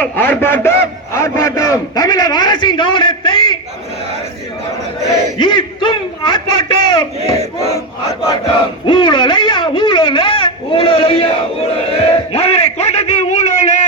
ஆர்ப்பாட்டம் ஆர்ப்பாட்டம் ஆர்ப்பாட்டம் தமிழக அரசின் கவனத்தை ஈர்க்கும் ஆர்ப்பாட்டம் ஊழலையா ஊழல ஊழலையா ஊழலே மதுரை கோட்டத்தில் ஊழலே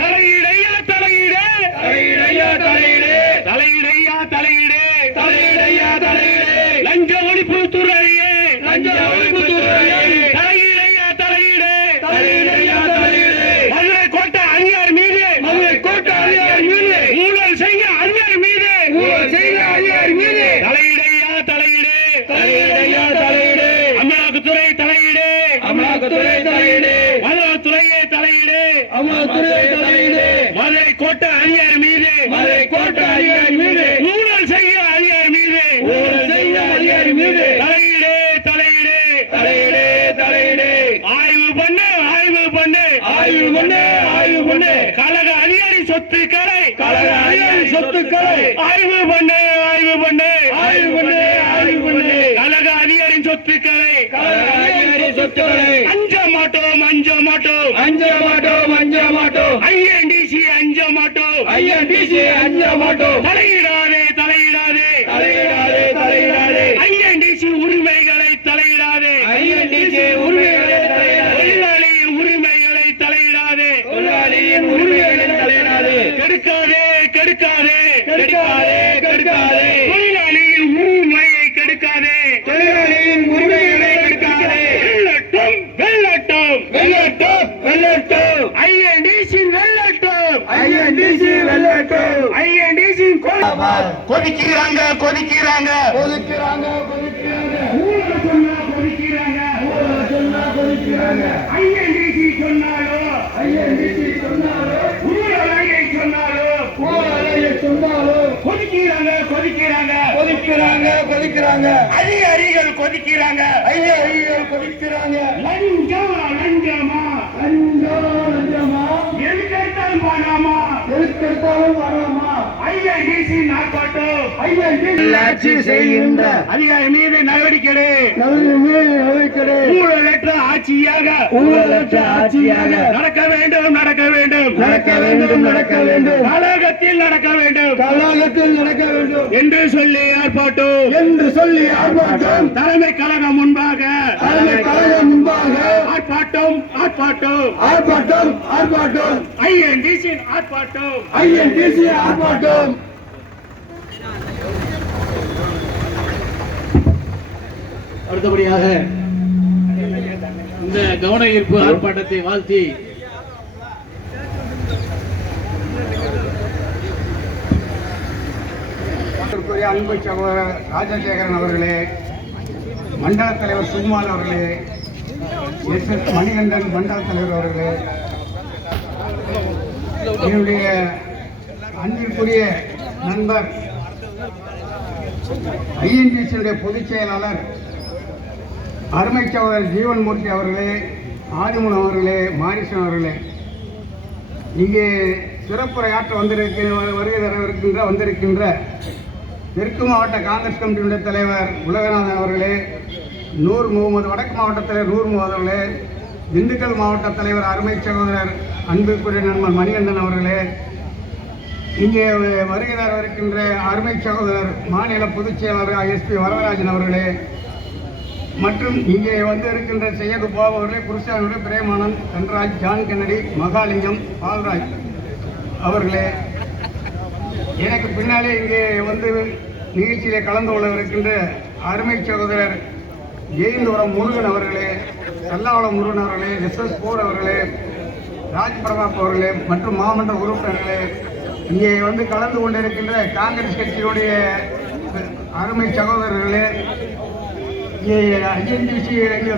தலையிடையா தலையிடே தலையிடையா தலையிடே தலையிடையா தலையிடே தலையிடையா தலையிடே லஞ்ச ஒழிப்புத்துறையே லஞ்ச ஒழிப்புத்துறையே தலையிடையா தலையிடே தலையிடையா தலையிடே மதுரை கோட்ட அதிகாரி மீது மதுரை கோட்டை அதிகாரி மீது ஊழல் செய்ய அதிகாரி மீது ஊழல் செய்த அதிகாரி மீது தலையிடையா தலையிடே தலையிடையா தலையிடே அமலாக்கத்துறை தலையிடே அமலாக்கத்துறை தலையிடே மதுரைத்துறையே தலையிடே அமலாக்கத்துறை தலையிடே மதுரை கோட்ட அதிகாரி மீது மதுரை கோட்டை அதிகாரி மீது ஊழல் செய்ய அதிகாரி மீது ஊழல் செய்த அதிகாரி மீது தலையிடே தலையிடே தலையிடே தலையிடே ஆய்வு பண்ணு ஆய்வு பண்ணு ஆய்வு பண்ணு ஆய்வு பண்ணு கழக அதிகாரி சொத்துக்களை கழக அதிகாரி சொத்துக்களை ஆய்வு பண்ணு ஆய்வு பண்ணு ஆய்வு பண்ணு ஆய்வு பண்ணு கழக அதிகாரி சொத்துக்களை கழக அதிகாரி சொத்துக்களை அஞ்ச மாட்டோம் அஞ்ச மாட்டோம் அஞ்ச மாட்டோம் அஞ்ச மாட்டோம் ஐஎன்டிசி அஞ்ச மாட்டோம் ஐஎன்டிசி அஞ்ச மாட்டோம் தலையிடாதே தலையிடாதே தலையிடாதே தலையிடாதே ஐஎன்டிசி உரிமைகளை தலையிடாதே ஐஎன்டிசி உரிமைகளை தலையிடாதே தொழிலாளியின் உரிமைகளை தலையிடாதே தொழிலாளியின் உரிமைகளை தலையிடாதே கெடுக்காதே கெடுக்காதே கெடுக்காதே கெடுக்காதே தொழிலாளியின் உரிமையை கெடுக்காதே தொழிலாளியின் உரிமைகளை கெடுக்காதே வெள்ளட்டும் வெள்ளட்டும் வெள்ளட்டும் வெள்ளட்டும் ஐஎன்டிசி வெள்ளட்டும் ஐஎன்டிசி வெள்ளட்டும் ஐஎன்டிசி கொதிக்கிறாங்க கொதிக்கிறாங்க கொதிக்கிறாங்க கொதிக்கிறாங்க ஊழல் சொன்னா கொதிக்கிறாங்க ஊழல் சொன்னா கொதிக்கிறாங்க ஐஎன்டிசி சொன்னாலோ ஐஎன்டிசி சொன்னாலோ ஊழலையை சொன்னாலோ ஊழலை சொன்னாலோ கொதிக்கிறாங்க கொதிக்கிறாங்க கொதிக்கிறாங்க கொதிக்கிறாங்க அதிகாரிகள் கொதிக்கிறாங்க ஐயர்கள் கொதிக்கிறாங்க லஞ்சமா லஞ்சமா லஞ்சம் லஞ்சமா எதுக்கெடுத்தாலும் பணமா எதுக்கெடுத்தாலும் வராமா ஐஎன்டிசி நாட்பாட்டம் ஆட்சி செய்கின்ற அதிகாரி மீது நடவடிக்கை நடவடிக்கை ஊழலற்ற ஆட்சியாக ஊழலற்ற ஆட்சியாக நடக்க வேண்டும் நடக்க வேண்டும் நடக்க வேண்டும் நடக்க வேண்டும் கழகத்தில் நடக்க வேண்டும் கழகத்தில் நடக்க வேண்டும் என்று சொல்லி ஆர்ப்பாட்டம் என்று சொல்லி ஆர்ப்பாட்டம் தலைமை கழகம் முன்பாக தலைமை கழகம் முன்பாக ஆர்ப்பாட்டம் ஆர்ப்பாட்டம் ஆர்ப்பாட்டம் ஆர்ப்பாட்டம் ஐஎன்டிசி ஆர்ப்பாட்டம் ஐஎன்டிசி ஆர்ப்பாட்டம். அடுத்தபடியாக இந்த கவன ஈர்ப்பு ஆர்ப்பாட்டத்தை வாழ்த்தி அன்பு சகோதரர் ராஜசேகரன் அவர்களே, மண்டல தலைவர் சுகுமார் அவர்களே, எஸ் மணிகண்டன் மண்டல தலைவர் அவர்களே, என்னுடைய அன்பிற்குரிய நண்பர் ஐஎன்டிசியுடைய பொதுச் செயலாளர் அருமை சகோதரர் ஜீவன்மூர்த்தி அவர்களே, ஆதிமூலம் அவர்களே, மாரிசன் அவர்களே, இங்கே சிறப்புரையாற்ற வந்திருக்கின்ற தெற்கு மாவட்ட காங்கிரஸ் கமிட்டியுடைய தலைவர் உலகநாதன் அவர்களே, நூர் முகமது, வடக்கு மாவட்ட தலைவர் நூர் முகமது அவர்களே, திண்டுக்கல் மாவட்ட தலைவர் அருமை சகோதரர் அன்புக்குரிய நண்பர் மணிகண்டன் அவர்களே, இங்கே வருகை தர இருக்கின்ற அருமை சகோதரர் மாநில பொதுச் செயலாளர் எஸ்பி வரதராஜன் அவர்களே, மற்றும் இங்கே வந்து இருக்கின்ற செய்யது பாபு அவர்களே, புருஷாவர்களே, பிரேமானந்த், கன்ராஜ், ஜான் கென்னடி, மகாலிங்கம், பால்ராஜ் அவர்களே, எனக்கு பின்னாலே இங்கே வந்து நிகழ்ச்சியிலே கலந்து கொள்ள இருக்கின்ற அருமை சகோதரர் ஜெயந்தபுரம் முருகன் அவர்களே, கல்லாவளம் முருகன் அவர்களே, எஸ்எஸ் போர் அவர்களே, ராஜ் பிரதாப் அவர்களே மற்றும் மாமன்ற உறுப்பினர்களே, இங்கே வந்து கலந்து கொண்டிருக்கின்ற காங்கிரஸ் கட்சியினுடைய அருமை சகோதரர்களே, ஐஎன்டிசி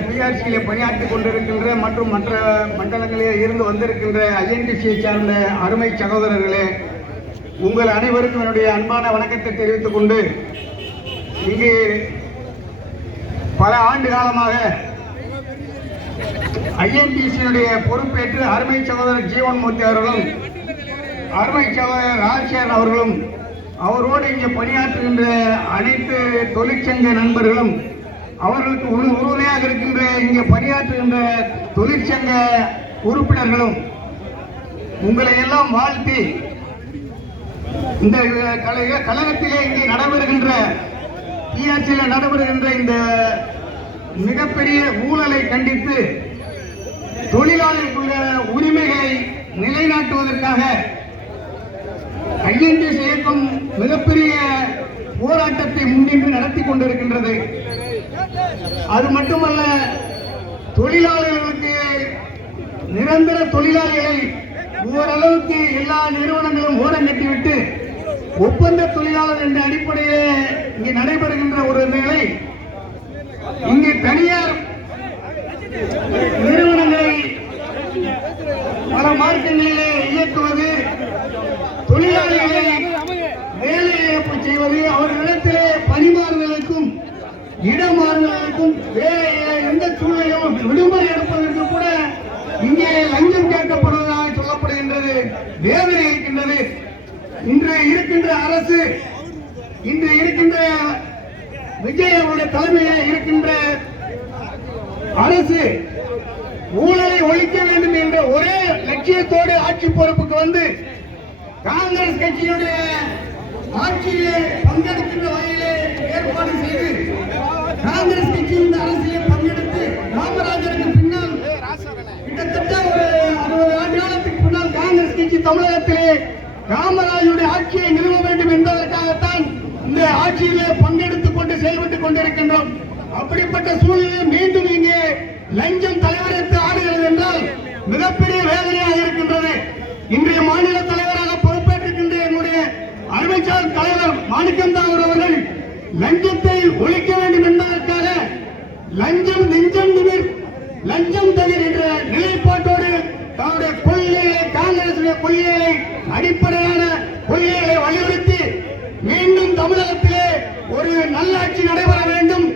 பிஆர்சியிலே பணியாற்றி கொண்டிருக்கின்ற மற்றும் மற்ற மண்டலங்களில் இருந்து வந்திருக்கின்ற ஐஎன்டிசியை சார்ந்த அருமை சகோதரர்களே, உங்கள் அனைவருக்கும் என்னுடைய அன்பான வணக்கத்தை தெரிவித்துக் கொண்டு, இங்கே பல ஆண்டு காலமாக ஐஎன்டிசியினுடைய பொறுப்பேற்று அருமை சகோதரர் ஜீவன்மூர்த்தி அவர்களும் அருமை சகோதரர் ராஜசேகரன் அவர்களும் அவரோடு இங்கே பணியாற்றுகின்ற அனைத்து தொழிற்சங்க நண்பர்களும் அவர்களுக்கு உறுதுணையாக இருக்கின்ற இங்கே பணியாற்றுகின்ற தொழிற்சங்க உறுப்பினர்களும் உங்களை எல்லாம் வாழ்த்தி இந்த கழகத்திலே இங்கே நடைபெறுகின்ற டிஆர்சியில் நடைபெறுகின்ற இந்த மிகப்பெரிய ஊழலை கண்டித்து தொழிலாளர்களுடைய உரிமைகளை நிலைநாட்டுவதற்காக ஐஎன்டிசி இயக்கம் மிகப்பெரிய போராட்டத்தை முன்னின்று நடத்தி கொண்டிருக்கின்றது. அது மட்டுமல்ல, தொழிலாளர்களுக்கு நிரந்தர தொழிலாளிகளை ஓரளவுக்கு எல்லா நிறுவனங்களும் ஓரம் கட்டிவிட்டு ஒப்பந்த தொழிலாளர் என்ற அடிப்படையில் இங்கே நடைபெறுகின்ற ஒரு நிலை, இங்கே தனியார் நிறுவனங்களை பல மார்க்கங்களிலே இயக்குவது, தொழிலாளிகளை வேலை இழப்பு செய்வது, அவர்களிடத்திலே பணிமாறுதலுக்கும் இடமாறுதலுக்கும் எந்த சூழ்நிலையும் விடுமுறை எடுப்பதற்கு கூட இங்கே லஞ்சம் கேட்கப்படுவதாக சொல்லப்படுகின்றது. வேதனை இருக்கின்றது. இன்று இருக்கின்ற அரசு, இன்று இருக்கின்ற விஜய் அவருடைய தலைமையில் இருக்கின்ற அரசு ஊழலை ஒழிக்க வேண்டும் என்ற ஒரே லட்சியத்தோடு ஆட்சி பொறுப்புக்கு வந்து காங்கிரஸ் கட்சியுடைய ஆட்சியிலே பங்கெடுக்கின்ற வகையிலே ஏற்பாடு செய்து காங்கிரஸ் கட்சி இந்த அரசியலை பங்கெடுத்து காமராஜருக்கு பின்னால் கிட்டத்தட்ட ஒரு 60 ஆண்டு காலத்துக்கு பின்னால் காங்கிரஸ் கட்சி தமிழகத்திலே காமராஜருடைய ஆட்சியை நிறுவ வேண்டும் என்பதற்காகத்தான் இந்த ஆட்சியிலே பங்கெடுத்துக் கொண்டு செயல்பட்டுக் கொண்டிருக்கின்றோம். அப்படிப்பட்ட சூழ்நிலை மீண்டும் இங்கே லஞ்சம் தலைவரித்து ஆடுகிறது என்றால் மிகப்பெரிய வேதனையாக இருக்கின்றது. இன்றைய மாநில தலைவராக பொறுப்பேற்றிருக்கின்ற என்னுடைய அறிவிச்சாளர் தலைவர் மாணிக்கம்தாகூர் அவர்கள் லஞ்சத்தை ஒழிக்க வேண்டும் என்பதற்காக லஞ்சம் நெஞ்சம் நிமிர் லஞ்சம் தவிர என்ற நிலைப்பாட்டோடு தன்னுடைய கொள்கைகளை, காங்கிரஸ் கொள்கைகளை, அடிப்படையான கொள்கைகளை வலியுறுத்தி மீண்டும் தமிழகத்திலே ஒரு நல்லாட்சி நடைபெற வேண்டும்,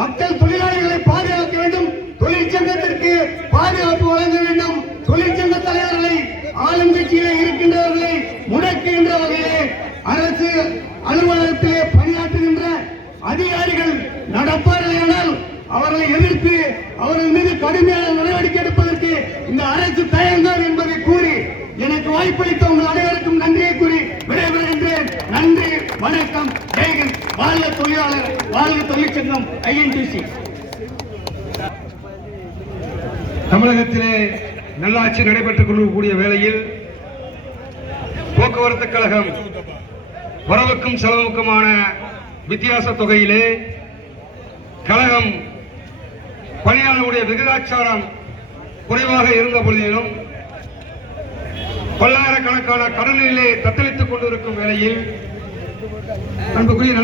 மக்கள் தொழிலாளிகளை பாதுகாக்க வேண்டும், தொழிற்சங்கத்திற்கு பாதுகாப்பு வழங்க வேண்டும், தொழிற்சங்க தலைவர்களை ஆளும் கட்சியிலே இருக்கின்றவர்களை முடக்குகின்ற வகையிலே அரசு அலுவலகத்திலே பணியாற்றுகின்ற அதிகாரிகள் நடப்பார்களானால் அவர்களை எதிர்த்து அவர்கள் மீது கடுமையான நடவடிக்கை எடுப்பதற்கு இந்த அரசு தயங்காது என்பதை கூறி எனக்கு வாய்ப்பளித்த உங்கள் அனைவருக்கும் நன்றியை கூறி விடைபெறுகின்றேன். நன்றி, வணக்கம், ஜெயகன். வாழ்க தொழிலாளர், வாழ்க தொழிற்சங்கம் ஐஎன்டிசி. தமிழகத்திலே நல்லாட்சி நடைபெற்றுக் கொள்ளக்கூடிய வேளையில் போக்குவரத்து கழகம் வரவுக்கும் செலவுக்குமான வித்தியாச தொகையிலே கழகம் பணியாளர்களுடைய விகிதாச்சாரம் குறைவாக இருந்த பொழுதிலும் பல்லாயிரக்கணக்கான கடனிலே தத்தளித்துக் கொண்டிருக்கும் வேளையில் அன்புக்குரிய